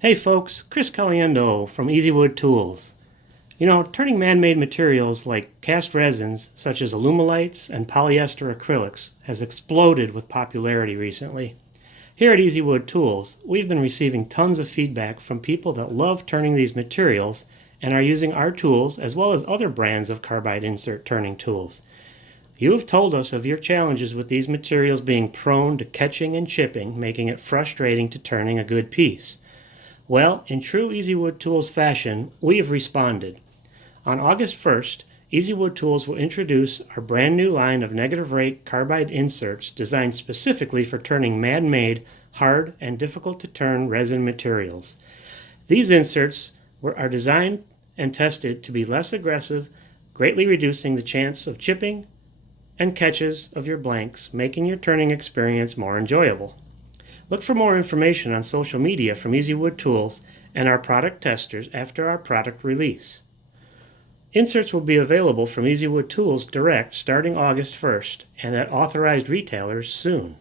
Hey folks, Chris Caliendo from Easywood Tools. Turning man-made materials like cast resins such as alumilites and polyester acrylics has exploded with popularity recently. Here at Easywood Tools, we've been receiving tons of feedback from people that love turning these materials and are using our tools as well as other brands of carbide insert turning tools. You have told us of your challenges with these materials being prone to catching and chipping, making it frustrating to turning a good piece. Well, in true Easywood Tools fashion, we have responded. On August 1st, Easywood Tools will introduce our brand new line of Negative Rake Carbide inserts designed specifically for turning man-made, hard, and difficult to turn resin materials. These inserts are designed and tested to be less aggressive, greatly reducing the chance of chipping and catches of your blanks, making your turning experience more enjoyable. Look for more information on social media from Easywood Tools and our product testers after our product release. Inserts will be available from Easywood Tools direct starting August 1st and at authorized retailers soon.